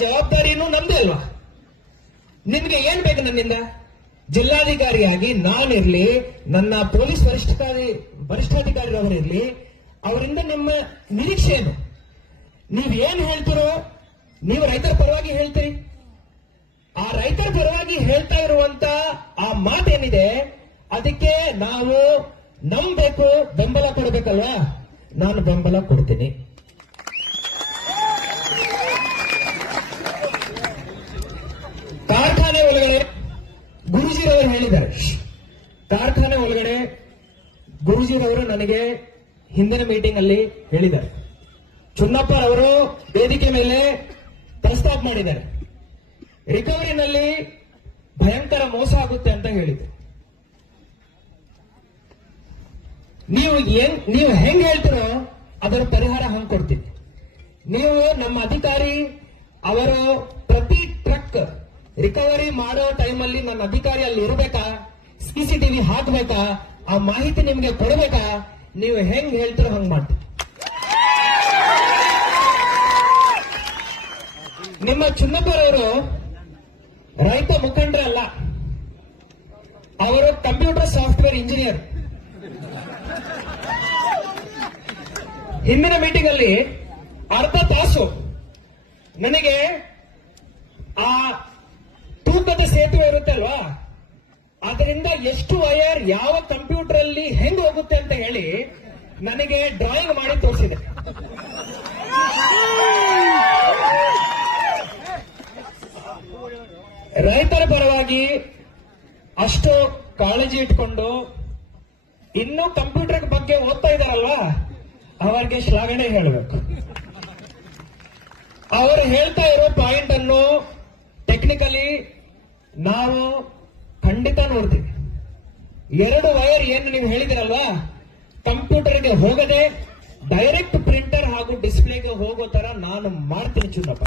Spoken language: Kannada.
ಜವಾಬ್ದಾರಿನೂ ನಮ್ದೇ ಅಲ್ವಾ? ನಿಮ್ಗೆ ಏನ್ ಬೇಕು ನನ್ನಿಂದ? ಜಿಲ್ಲಾಧಿಕಾರಿಯಾಗಿ ನಾನಿರ್ಲಿ ನನ್ನ ಪೊಲೀಸ್ ವರಿಷ್ಠಾಧಿಕಾರಿ ವರಿಷ್ಠಾಧಿಕಾರಿರವರಿರ್ಲಿ ಅವರಿಂದ ನಿಮ್ಮ ನಿರೀಕ್ಷೆ ಏನು? ನೀವ್ ಏನ್ ಹೇಳ್ತಿರೋ, ನೀವು ರೈತರ ಪರವಾಗಿ ಹೇಳ್ತೀರಿ. ಆ ರೈತರ ಪರವಾಗಿ ಹೇಳ್ತಾ ಇರುವಂತ ಆ ಮಾತೇನಿದೆ, ಅದಕ್ಕೆ ನಾವು ನಂಬಬೇಕು ಬೆಂಬಲ ಕೊಡಬೇಕಲ್ವಾ? ನಾನು ಬೆಂಬಲ ಕೊಡ್ತೀನಿ. ಕಾರ್ಖಾನೆ ಒಳಗಡೆ ಗುರುಜಿರವರು ಹೇಳಿದ್ದಾರೆ. ಕಾರ್ಖಾನೆ ಒಳಗಡೆ ಗುರುಜಿರವರು ನನಗೆ ಹಿಂದಿನ ಮೀಟಿಂಗ್ ಅಲ್ಲಿ ಹೇಳಿದ್ದಾರೆ. ಚುನ್ನಪ್ಪರವರು ವೇದಿಕೆ ಮೇಲೆ ಪ್ರಸ್ತಾಪ ಮಾಡಿದ್ದಾರೆ. ರಿಕವರಿನಲ್ಲಿ ಭಯಂಕರ ಮೋಸ ಆಗುತ್ತೆ ಅಂತ ಹೇಳಿದ್ರು ನೀವು ಏನ್ ನೀವು ಹೆಂಗ್ ಹೇಳ್ತೀರೋ ಅದರ ಪರಿಹಾರ ಹಂಗ್ ಕೊಡ್ತೀನಿ. ನೀವು ನಮ್ಮ ಅಧಿಕಾರಿ, ಅವರು ಪ್ರತಿ ಟ್ರಕ್ ರಿಕವರಿ ಮಾಡೋ ಟೈಮಲ್ಲಿ ನನ್ನ ಅಧಿಕಾರಿ ಅಲ್ಲಿ ಇರಬೇಕಾ? ಸಿಸಿಟಿವಿ ಹಾಕ್ಬೇಕಾ? ಆ ಮಾಹಿತಿ ನಿಮ್ಗೆ ಕೊಡಬೇಕಾ? ನೀವು ಹೆಂಗ್ ಹೇಳ್ತೀರೋ ಹಂಗ್ ಮಾಡ್ತೀವಿ. ನಿಮ್ಮ ಚುನ್ನಪ್ಪರವರು ರೈತ ಮುಖಂಡರಲ್ಲ ಅವರು ಕಂಪ್ಯೂಟರ್ ಸಾಫ್ಟ್ವೇರ್ ಇಂಜಿನಿಯರ್. ಹಿಂದಿನ ಮೀಟಿಂಗ್ ಅಲ್ಲಿ ಅರ್ಧ ತಾಸು ನನಗೆ ಆ ತೂಕದ ಸೇತುವೆ ಇರುತ್ತೆ ಅಲ್ವಾ ಅದರಿಂದ ಎಷ್ಟು ವಯರ್ ಯಾವ ಕಂಪ್ಯೂಟರ್ ಅಲ್ಲಿ ಹೆಂಗ್ ಹೋಗುತ್ತೆ ಅಂತ ಹೇಳಿ ನನಗೆ ಡ್ರಾಯಿಂಗ್ ಮಾಡಿ ತೋರಿಸಿದೆ. ರೈತರ ಪರವಾಗಿ ಅಷ್ಟು ಕಾಳಜಿ ಇಟ್ಕೊಂಡು ಇನ್ನೂ ಕಂಪ್ಯೂಟರ್ ಬಗ್ಗೆ ಓದ್ತಾ ಇದಾರಲ್ವಾ? ಅವರಿಗೆ ಶ್ಲಾಘನೆ ಹೇಳಬೇಕು. ಅವರು ಹೇಳ್ತಾ ಇರೋ ಪಾಯಿಂಟ್ ಅನ್ನು ಟೆಕ್ನಿಕಲಿ ನಾವು ಖಂಡಿತ ನೋಡ್ತೀವಿ. ಎರಡು ವೈರ್ ಏನು ನೀವು ಹೇಳಿದಿರಲ್ವಾ? ಕಂಪ್ಯೂಟರ್ಗೆ ಹೋಗದೆ ಡೈರೆಕ್ಟ್ ಪ್ರಿಂಟರ್ ಹಾಗೂ ಡಿಸ್ಪ್ಲೇಗೆ ಹೋಗೋ ತರ ನಾನು ಮಾಡ್ತೀನಿ ಚುನ್ನಪ್ಪ.